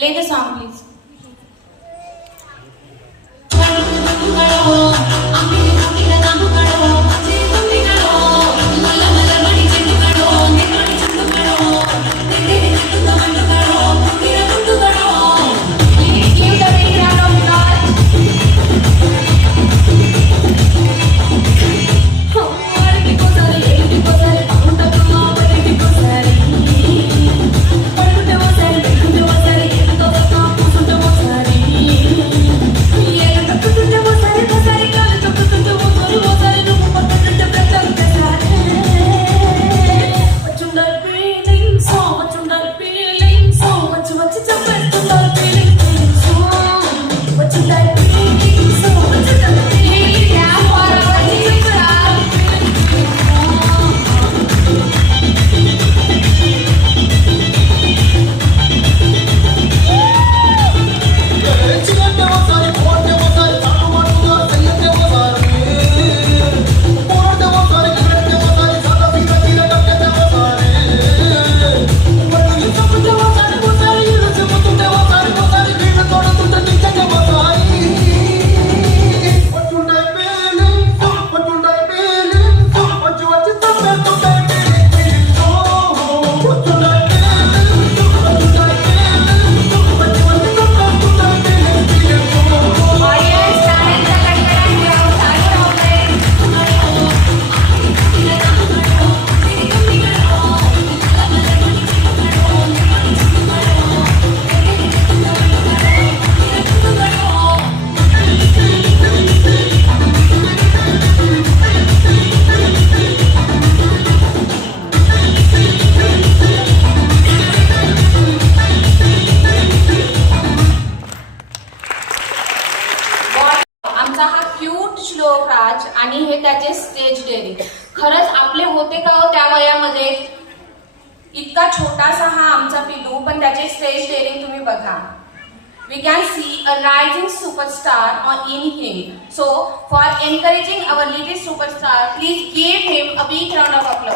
Play the song, please. आमचा हा क्यूट श्लोक राज आणि हे त्याचे स्टेज डेअरिंग खरंच आपले होते का हो त्या वयामध्ये. इतका छोटासा हा आमचा पिलू पण त्याचे स्टेज डेअरिंग तुम्ही बघा. We can see a rising superstar in him. So for encouraging our little superstar, please give him a big round of applause.